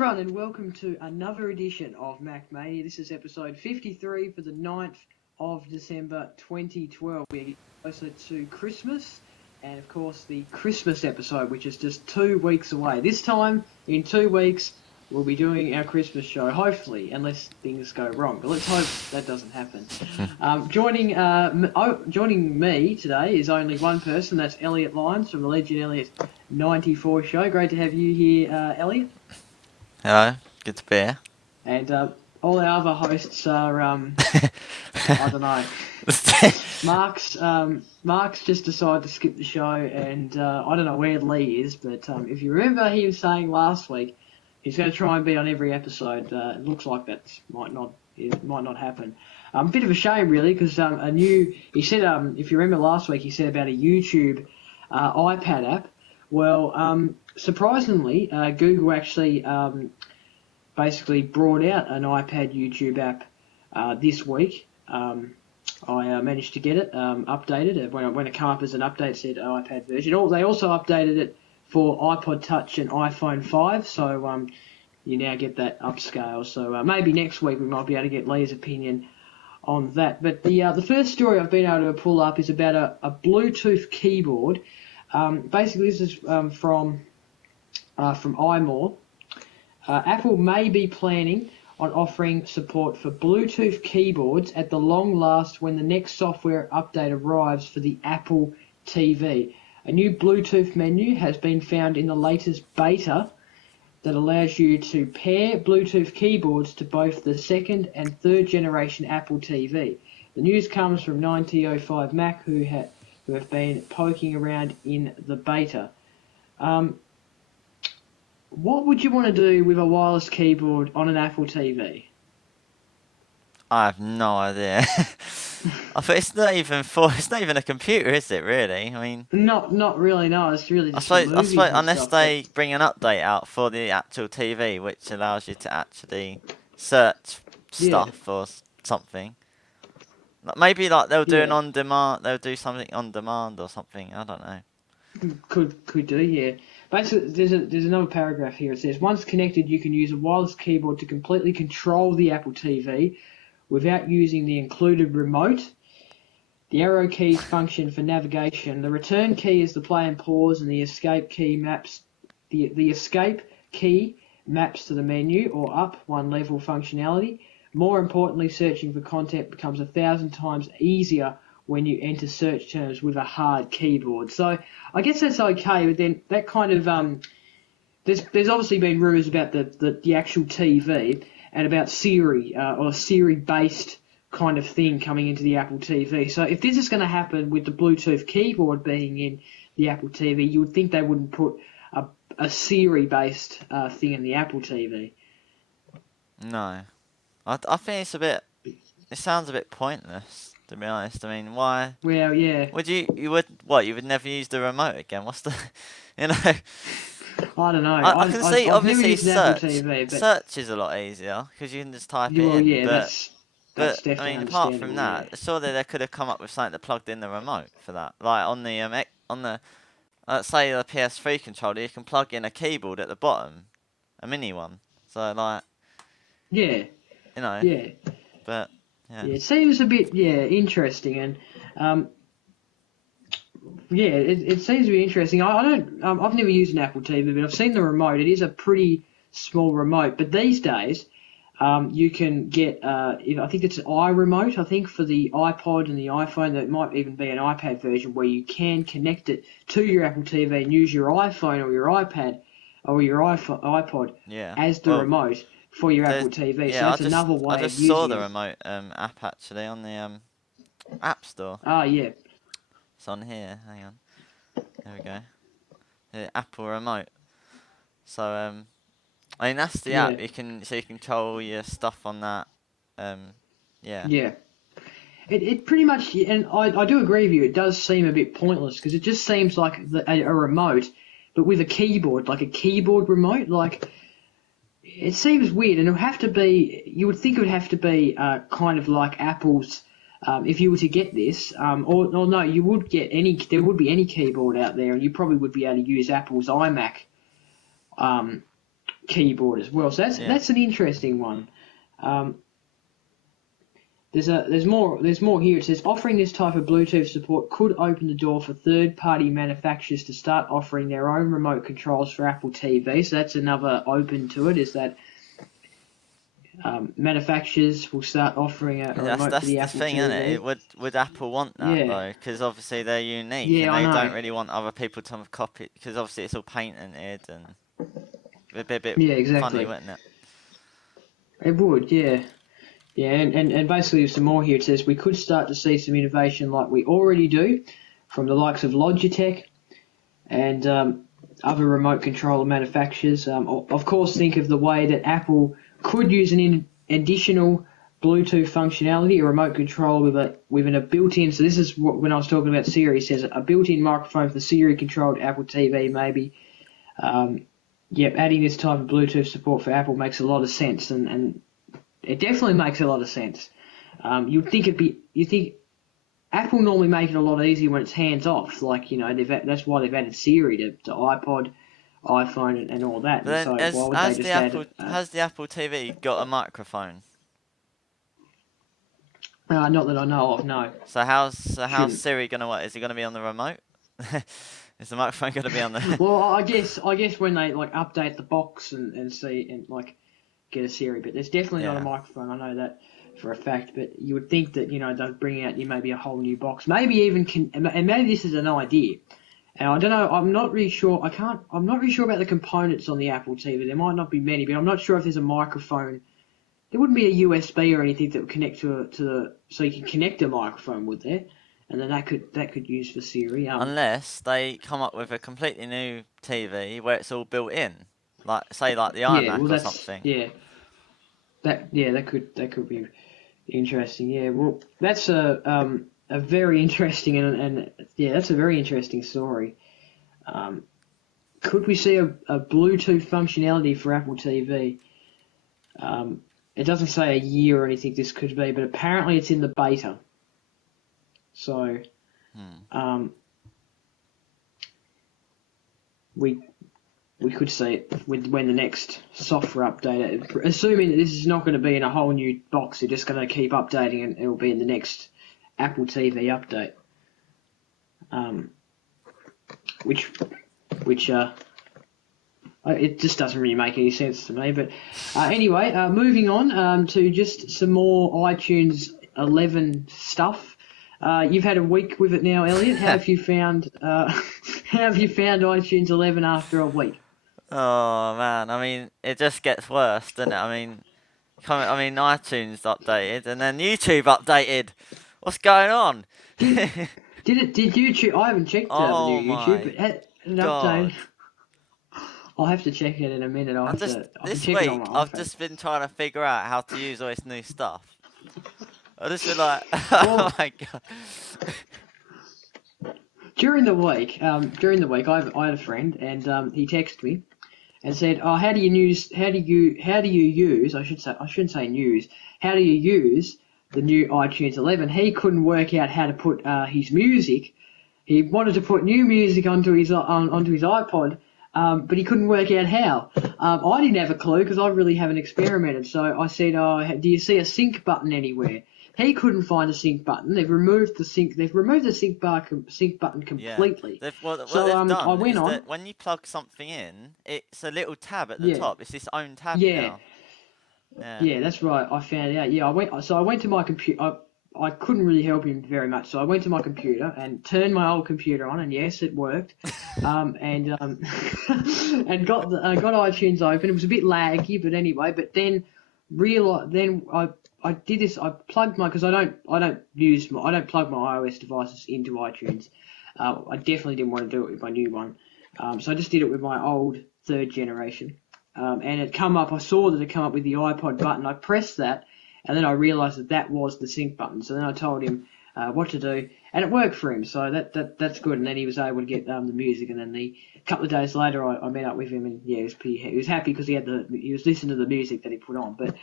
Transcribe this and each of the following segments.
everyone, and welcome to another edition of MacMania. This is episode 53 for the 9th of December 2012. We're getting closer to Christmas, and of course the Christmas episode, which is just 2 weeks away. This time, in 2 weeks, we'll be doing our Christmas show, hopefully, unless things go wrong. But let's hope that doesn't happen. Joining me today is only one person, that's Elliot Lyons from the Legend Elliot 94 show. Great to have you here, Elliot. Hello, good to be here. And all our other hosts are, I don't know. Mark's just decided to skip the show, and I don't know where Lee is, but if you remember him saying last week, he's going to try and be on every episode. It looks like that might not happen. Bit of a shame, really, because he said, if you remember last week, he said about a YouTube iPad app. Well, surprisingly, Google actually basically brought out an iPad YouTube app this week. I managed to get it updated. When it came up as an update, it said iPad version. They also updated it for iPod Touch and iPhone 5, so you now get that upscale. So maybe next week we might be able to get Lee's opinion on that. But the first story I've been able to pull up is about a Bluetooth keyboard. Basically, this is from iMore. Apple may be planning on offering support for Bluetooth keyboards at the long last when the next software update arrives for the Apple TV. A new Bluetooth menu has been found in the latest beta that allows you to pair Bluetooth keyboards to both the second and third generation Apple TV. The news comes from 9005 Mac, who have been poking around in the beta. What would you want to do with a wireless keyboard on an Apple TV? I have no idea. I thought it's not even a computer, is it? Really? I mean, not really. No, it's really just I suppose unless they bring an update out for the actual TV, which allows you to actually search stuff or something. Maybe they'll do an on demand. They'll do something on demand or something. I don't know. Could do, yeah. Basically, there's another paragraph here. It says, once connected, you can use a wireless keyboard to completely control the Apple TV without using the included remote. The arrow keys function for navigation. The return key is the play and pause, and the escape key maps the escape key maps to the menu or up one level functionality. More importantly, searching for content becomes 1,000 times easier when you enter search terms with a hard keyboard. So I guess that's okay, but then that kind of there's obviously been rumours about the actual TV and about Siri or a Siri-based kind of thing coming into the Apple TV. So if this is going to happen with the Bluetooth keyboard being in the Apple TV, you would think they wouldn't put a Siri-based thing in the Apple TV. No, I think it sounds a bit pointless, to be honest. I mean, why? Well, yeah. You would never use the remote again? What's the, you know? I don't know. I can see, obviously, search. TV, but search is a lot easier, because you can just type it in. Yeah, that's definitely I mean, apart from that, surely they could have come up with something that plugged in the remote for that. Like, on the say the PS3 controller, you can plug in a keyboard at the bottom, a mini one. So, like... Yeah. You know. Yeah. But... Yeah. It seems a bit interesting, and it seems to be interesting. I've never used an Apple TV, but I've seen the remote. It is a pretty small remote, but these days you can get I think it's an iRemote. I think for the iPod and the iPhone, there might even be an iPad version where you can connect it to your Apple TV and use your iPhone or your iPad or your iPod as the remote for your Apple TV. So that's another way of using it. I just saw the remote app actually on the App Store. Oh, yeah. It's on here. Hang on. There we go. The Apple remote. So I mean that's the app. You can control your stuff on that. Yeah. It pretty much, and I do agree with you. It does seem a bit pointless because it just seems like a remote, but with a keyboard, like a keyboard remote, like. It seems weird, and you would think it would have to be kind of like Apple's, if you were to get this, or no, there would be any keyboard out there, and you probably would be able to use Apple's iMac keyboard as well. So that's an interesting one. There's more here. It says offering this type of Bluetooth support could open the door for third-party manufacturers to start offering their own remote controls for Apple TV. So that's another open to it, is that manufacturers will start offering a remote for the Apple thing, TV. isn't it? Would Apple want that though? Because obviously they're unique, and they don't really want other people to copy it. Because obviously it's all patented, and it'd be a bit funny, wouldn't it? It would, yeah. Yeah, and basically some more here. It says we could start to see some innovation like we already do from the likes of Logitech and other remote controller manufacturers. Of course, think of the way that Apple could use an additional Bluetooth functionality, a remote control with a built-in. So this is when I was talking about Siri. It says a built-in microphone for the Siri-controlled Apple TV, maybe. Adding this type of Bluetooth support for Apple makes a lot of sense, and it definitely makes a lot of sense. You think Apple normally make it a lot easier when it's hands off. Like, that's why they've added Siri to iPod, iPhone, and all that. But then, so why would they just has the Apple TV got a microphone? Not that I know of, no. So how's Siri gonna work? Is it gonna be on the remote? Is the microphone gonna be on the? Well, I guess when they update the box and see and get a Siri, but there's definitely not a microphone. I know that for a fact. But you would think that they'll bring out maybe a whole new box, maybe even and maybe this is an idea. And I don't know. I'm not really sure. I'm not really sure about the components on the Apple TV. There might not be many, but I'm not sure if there's a microphone. There wouldn't be a USB or anything that would connect so you can connect a microphone, would there? And then that could use for Siri. Unless they come up with a completely new TV where it's all built in, like the iMac or something. Yeah. That could be interesting. Yeah. Well, that's a very interesting and that's a very interesting story. Could we see a Bluetooth functionality for Apple TV? It doesn't say a year or anything this could be, but apparently it's in the beta. So, we could see it when the next software update, assuming that this is not going to be in a whole new box, they're just going to keep updating and it'll be in the next Apple TV update. It just doesn't really make any sense to me. But anyway, moving on to just some more iTunes 11 stuff. You've had a week with it now, Elliot. How have you found iTunes 11 after a week? Oh man, I mean, it just gets worse, doesn't it? I mean, iTunes updated and then YouTube updated. What's going on? Did YouTube? I haven't checked the new YouTube. But had an update. I'll have to check it in a minute. This week, I've just been trying to figure out how to use all this new stuff. I've just been like, oh my god. During the week, I had a friend, and he texted me and said, "Oh, how do you use? I shouldn't say news. How do you use the new iTunes 11?" He couldn't work out how to put his music. He wanted to put new music onto his iPod. But he couldn't work out how. I didn't have a clue because I really haven't experimented. So I said, "Do you see a sync button anywhere?" He couldn't find a sync button. They've removed the sync button completely. Yeah. What they've done I went on. That when you plug something in, it's a little tab at the top. It's its own tab now. Yeah, that's right. I found out. Yeah, I went to my computer. I couldn't really help him very much, so I went to my computer and turned my old computer on, and yes, it worked. And got iTunes open. It was a bit laggy, but anyway. But then I did this. I plugged because I don't plug my iOS devices into iTunes. I definitely didn't want to do it with my new one, so I just did it with my old third generation. And it come up. I saw that it come up with the iPod button. I pressed that. And then I realised that was the sync button. So then I told him what to do, and it worked for him. So that's good. And then he was able to get the music. And then a couple of days later, I met up with him, and he was happy because he was listening to the music that he put on. But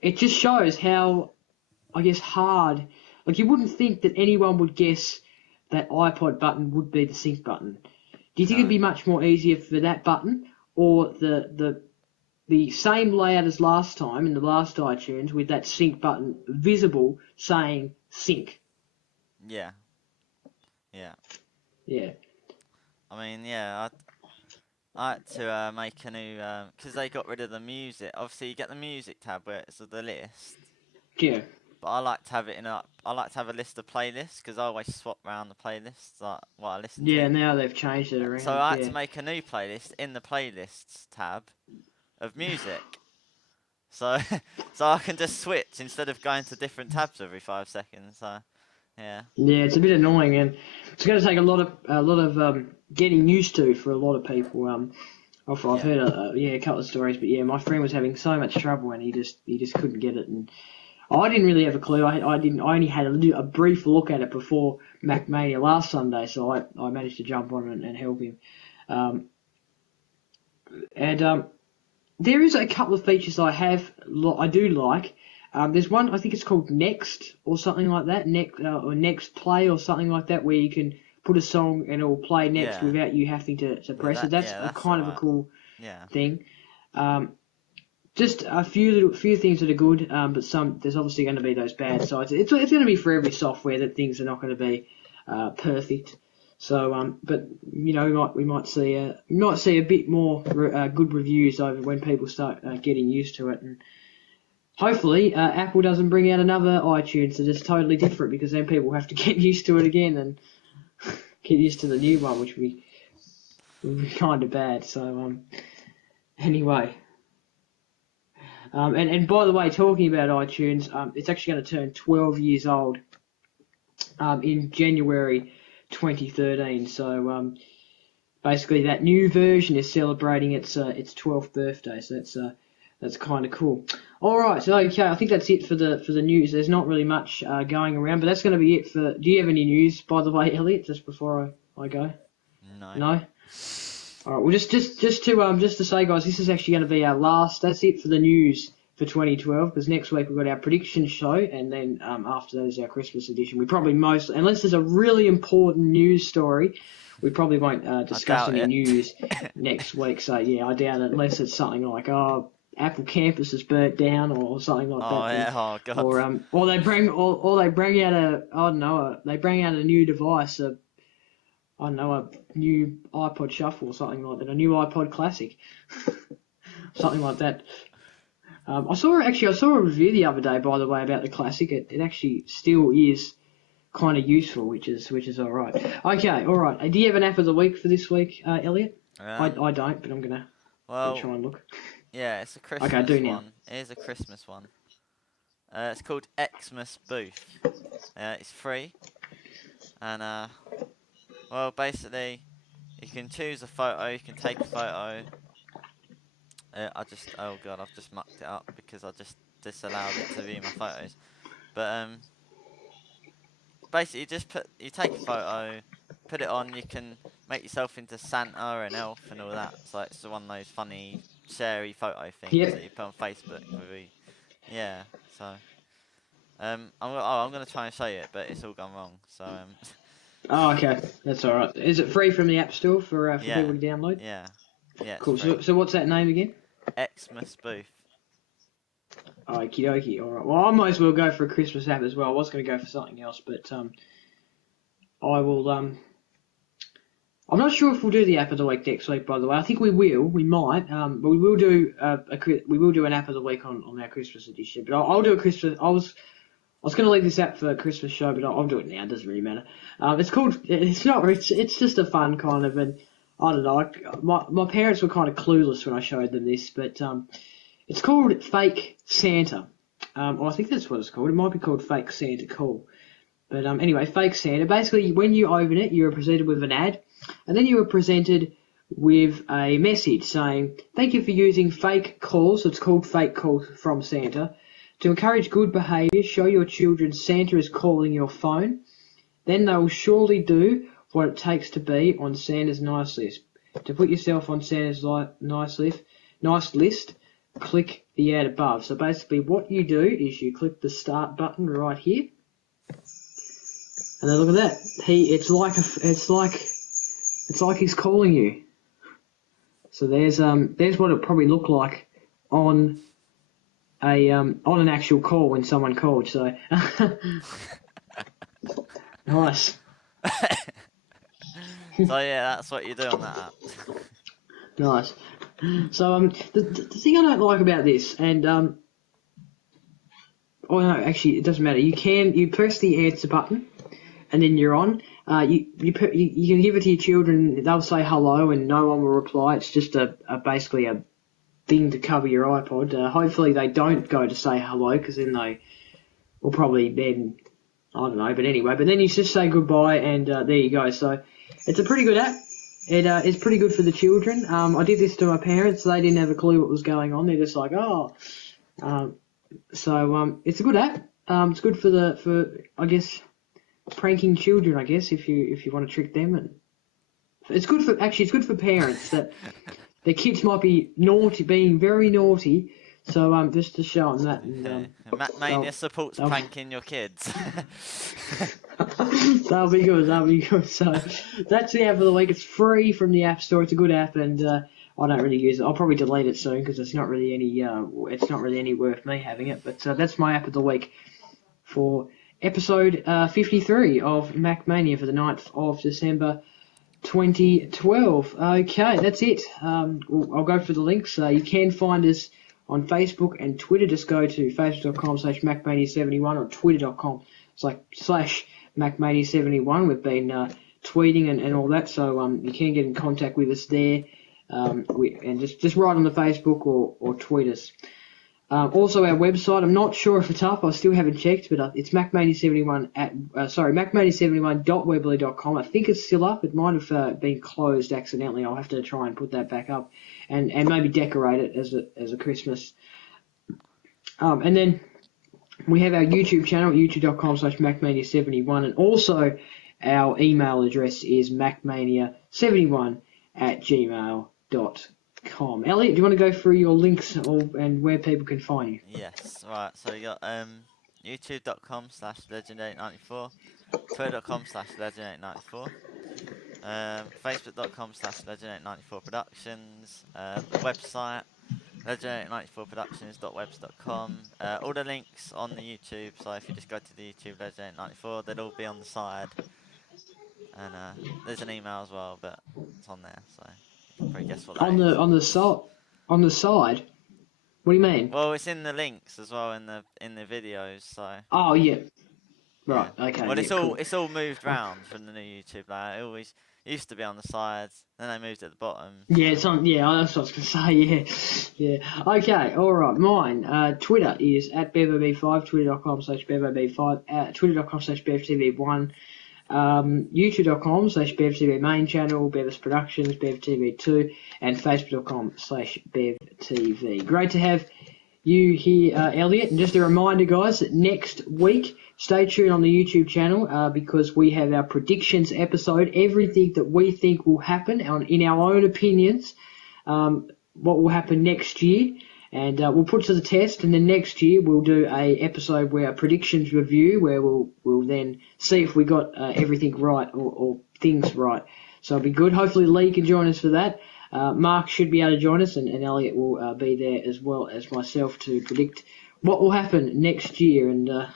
it just shows how, I guess, hard. Like, you wouldn't think that anyone would guess that iPod button would be the sync button. Do you think it'd be much more easier for that button or the same layout as last time in the last iTunes with that sync button visible saying sync. Yeah. Yeah. Yeah. I mean, yeah, I had to make a new, because they got rid of the music. Obviously, you get the music tab where it's the list. Yeah. But I like to have it I like to have a list of playlists, because I always swap around the playlists, like what I listen Yeah, to. now they've changed it So around. I had Yeah. to make a new playlist in the playlists tab of music. So, so I can just switch instead of going to different tabs every 5 seconds. So, yeah. Yeah, it's a bit annoying, and it's going to take a lot of getting used to for a lot of people. I've Yeah. heard a couple of stories, but yeah, my friend was having so much trouble, and he just couldn't get it, and I didn't really have a clue. I only had a brief look at it before MacMania last Sunday, so I managed to jump on and help him. And there is a couple of features I do like. There's one, I think it's called Next or something like that, or Next Play or something like that, where you can put a song and it will play next Yeah. without you having to press it. That's That's kind of a alright. cool Yeah. thing. Just a few things that are good, but there's obviously going to be those bad sides. It's going to be for every software that things are not going to be perfect. So, but you know, we might see a bit more good reviews over when people start getting used to it, and hopefully Apple doesn't bring out another iTunes that is totally different, because then people have to get used to it again and get used to the new one, which would be kind of bad. So, anyway. And by the way, talking about iTunes, it's actually going to turn 12 years old in January 2013. So basically, that new version is celebrating its 12th birthday. So that's kind of cool. All right, so okay, I think that's it for the news. There's not really much going around, but that's going to be it for. Do you have any news, by the way, Elliot? Just before I go. No. No. All right. Well, just to say, guys, this is actually going to be our last. That's it for the news for 2012. Because next week we've got our prediction show, and then after that is our Christmas edition. We probably unless there's a really important news story, we probably won't discuss any news next week. So yeah, I doubt it, unless it's something like Apple campus is burnt down or something like that. Oh yeah. Oh god. Or they bring out they bring out a new device. I don't know, a new iPod Shuffle or something like that, a new iPod Classic, something like that. I saw a review the other day, by the way, about the Classic. It actually still is kind of useful, which is all right. Okay, all right. Do you have an app of the week for this week, Elliot? I don't, but I'm gonna try and look. Yeah, it's a Christmas one. It is a Christmas one. It's called Xmas Booth. It's free, and well, basically, you can choose a photo. You can take a photo. I've just mucked it up because I just disallowed it to view my photos. But basically, you take a photo, put it on. You can make yourself into Santa and Elf and all that. So it's one of those funny, sharey photo things that you put on Facebook. Yeah. So I'm gonna try and show you it, but it's all gone wrong. So Oh, okay, that's all right. Is it free from the App Store for people to download? Yeah. Yeah. Cool. So what's that name again? Xmas Booth. Okie dokie. All right. Well, I might as well go for a Christmas app as well. I was going to go for something else, but I will. I'm not sure if we'll do the app of the week next week. By the way, I think we will. We might. But we will do an app of the week on our Christmas edition. But I'll do a Christmas. I was going to leave this app for a Christmas show, but I'll do it now. It doesn't really matter. It's called. It's not. It's just a fun kind of. And I don't know. My parents were kind of clueless when I showed them this, but it's called Fake Santa. Well, I think that's what it's called. It might be called Fake Santa Call. But anyway, Fake Santa. Basically, when you open it, you're presented with an ad, and then you are presented with a message saying, "Thank you for using fake calls." It's called Fake Calls from Santa. To encourage good behaviour, show your children Santa is calling your phone. Then they will surely do what it takes to be on Santa's nice list. To put yourself on Santa's nice list, click the ad above. So basically what you do is you click the start button right here. And then look at that. It's like he's calling you. So there's what it probably looked like on an actual call when someone called. So nice. So yeah, that's what you do on that app. Nice. So the thing I don't like about this, and oh no, actually it doesn't matter. You press the answer button, and then you're on. You can give it to your children. They'll say hello, and no one will reply. It's just basically a thing to cover your iPod. Hopefully they don't go to say hello, because then they will probably then, I don't know. But anyway, but then you just say goodbye, and there you go. So it's a pretty good app. It's pretty good for the children. I did this to my parents. They didn't have a clue what was going on. They're just like, oh. So it's a good app. It's good for I guess pranking children. I guess if you want to trick them, and it's good for parents that their kids might be naughty, being very naughty. So just to show them that. And, MacMania supports pranking your kids. That'll be good. So that's the app of the week. It's free from the App Store. It's a good app, and I don't really use it. I'll probably delete it soon because it's not really any worth me having it. But that's my app of the week for episode 53 of MacMania for the 9th of December 2012. Okay, that's it. I'll go for the links. You can find us on Facebook and Twitter. Just go to facebook.com/MacMania71 or twitter.com/MacMania71. We've been tweeting and all that, so you can get in contact with us there. And just write on the Facebook or tweet us. Also, our website, I'm not sure if it's up. I still haven't checked, but it's MacMania71 MacMania71.weebly.com. I think it's still up. It might have been closed accidentally. I'll have to try and put that back up and maybe decorate it as a Christmas. And then we have our YouTube channel, youtube.com/MacMania71, and also our email address is MacMania71@gmail.com. Elliot, do you want to go through your links and where people can find you? Yes, right. So you got youtube.com/Legend894, twitter.com/Legend894, facebook.com/Legend894 Productions, the website Legend894productions.webs.com. All the links on the YouTube, so if you just go to the YouTube Legend894, they'll all be on the side. And there's an email as well, but it's on there, so you can probably guess what that is. On the side? What do you mean? Well, it's in the links as well in the videos, so. Oh yeah. Right. Yeah. Okay. Well, cool. it's all moved round from the new YouTube layout. It always used to be on the sides, then they moved at the bottom. Yeah, it's on. Yeah, that's what I was gonna say. Yeah. Okay. All right. Mine. Twitter is @BevOB5. Twitter.com/BevOB5. Twitter.com/BevTV1. YouTube.com/BevTV main channel, Bevis Productions, BevTV2, and Facebook.com/BevTV. Great to have you here, Elliot. And just a reminder, guys, that next week, stay tuned on the YouTube channel because we have our predictions episode. Everything that we think will happen in our own opinions, what will happen next year. And we'll put to the test, and then next year we'll do a episode where a predictions review, where we'll then see if we got everything right or things right. So it'll be good. Hopefully Lee can join us for that. Mark should be able to join us, and Elliot will be there as well as myself to predict what will happen next year. And I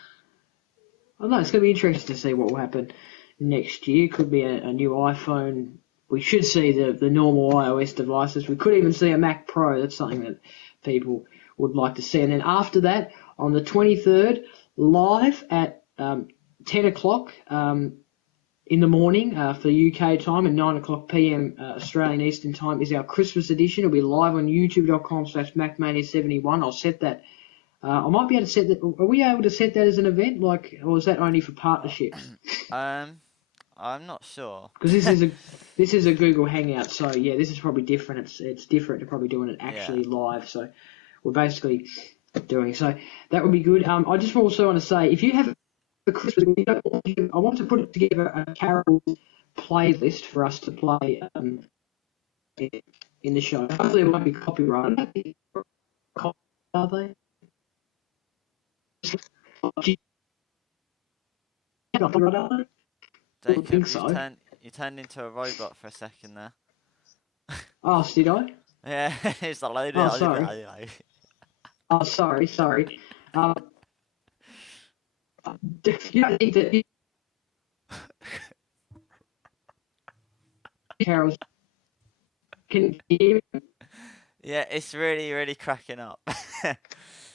don't know, it's going to be interesting to see what will happen next year. Could be a new iPhone. We should see the normal iOS devices. We could even see a Mac Pro. That's something that people would like to see. And then after that, on the 23rd, live at 10 o'clock in the morning for UK time and 9 o'clock PM Australian Eastern Time is our Christmas edition. It'll be live on youtube.com/MacMania71. I'll set that. I might be able to set that. Are we able to set that as an event, or is that only for partnerships? I'm not sure. Because this is a Google Hangout, so yeah, this is probably different. It's different to probably doing it actually live. So we're basically doing so. That would be good. I just also want to say, if you have a Christmas, I want to put together a carol playlist for us to play in the show. Hopefully, it won't be copyrighted. Are they? Jacob, think so. you turned into a robot for a second there. Oh, did I? Yeah, it's like Oh, sorry. Oh, sorry. You don't think that carols can you hear me? Yeah, it's really, really cracking up.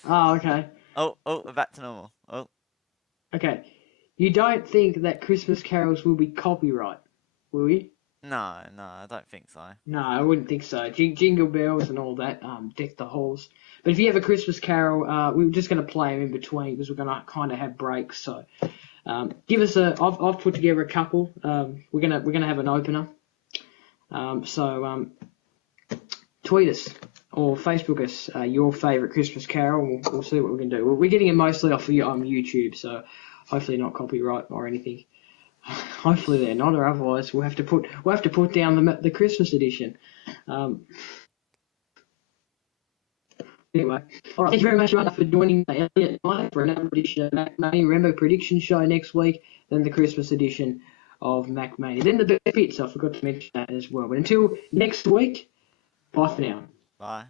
Oh, okay. We're back to normal. Oh, Okay. You don't think that Christmas carols will be copyright, will you? no, I don't think so. No, I wouldn't think so. Jingle bells and all that, deck the halls. But if you have a Christmas carol, we were just going to play them in between because we're going to kind of have breaks. So, give us a. I've put together a couple. We're gonna have an opener. So tweet us or Facebook us your favourite Christmas carol, and we'll see what we can do. We're getting it mostly off of YouTube, so hopefully not copyright or anything. Hopefully they're not, or otherwise we'll have to put down the Christmas edition. Anyway, all right. Thank you very much, Mark, for joining Elliot tonight for another edition of MacMania. Remember, prediction show next week, then the Christmas edition of MacMania. Then the best bits. I forgot to mention that as well. But until next week, bye for now. Bye.